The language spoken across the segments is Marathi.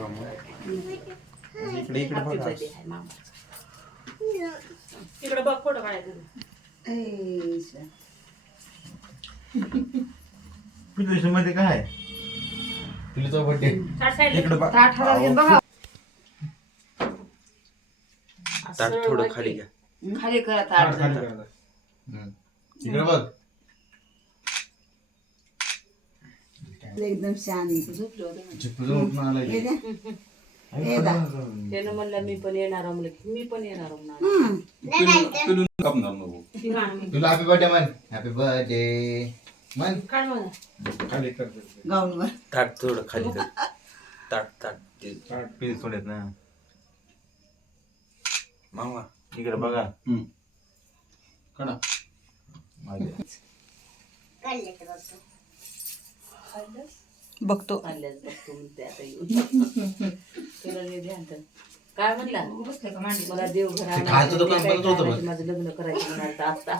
बघा मग. इकडे इकडे बघा. तिकडे बघ फोटो काढायचं. पिलूच्या मध्ये काय आहे? पिलूचा बर्थडे इकडे बघ. ताट थोडं खाली घ्या. खाली करा ताट. इकडे बघ. एकदम शांत झोपलो झोपून आला की. त्यानं म्हणलं मी पण येणार म्हणलं की मी पण येणार म्हणून. तुला हॅपी बर्थडे म्हण. हॅपी बर्थडे म्हण. काय म्हणा खाली कर. गाऊनवर ताट थोडं खाली कर. ताट ताट ते पीस सोडत ना मामा. इकडे बघा. काढा माझ्या बघतो आल्यास बघतो म्हणते आता येऊन. तुला लय ध्यान तर. काय म्हणला मला देवघर खायचं दुकान बंद होतं बघ. माझं लग्न करायचं म्हणाल आता.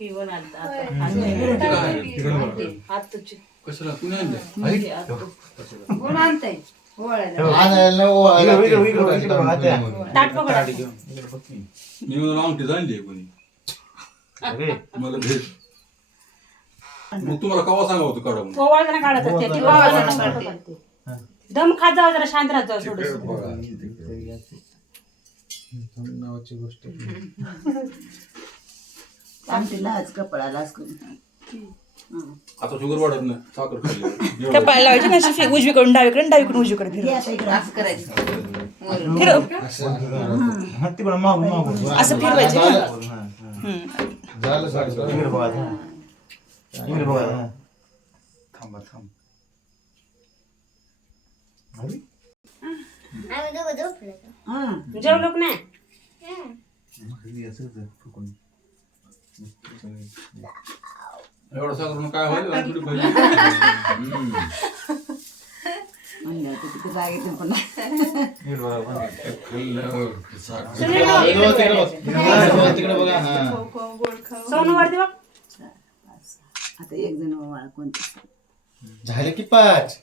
ही म्हणाल हात तुझी कशाला कुणी आणलं? कोण आणतंय ताट पकडा. मी मला अंगठी आणली कोणी मला भेट. मग तुम्हाला कवा सांगा होतं काढा म्हणून? ओवाळताना काढत असते ती ओवाळताना काढते. दम खात जाऊ जरा शांत राहत जाऊ थोडस. नावाची गोष्ट. आमटीला आज कपडाला आज करून आता शुगर वाढत नाही साखर खाल्ली. कपाळ लावायची ना उजवीकडून डावीकडून डावीकडून उजवीकडे फिरव. आता इकडं असं करायचं फिरव हा ती पण मागून मागून असं फिरवायचं. झालं झालं. इकडे बघा. इकडे बघा. थांबा थांब. जेवलोक नाही. एवढं साखर काय होईल थोडी पाहिजे. म्हणलं होतं तिथे जायचं पण तिकडे बघा. सोनूवरती बघ. आता एक जण कोणते झाले की 5.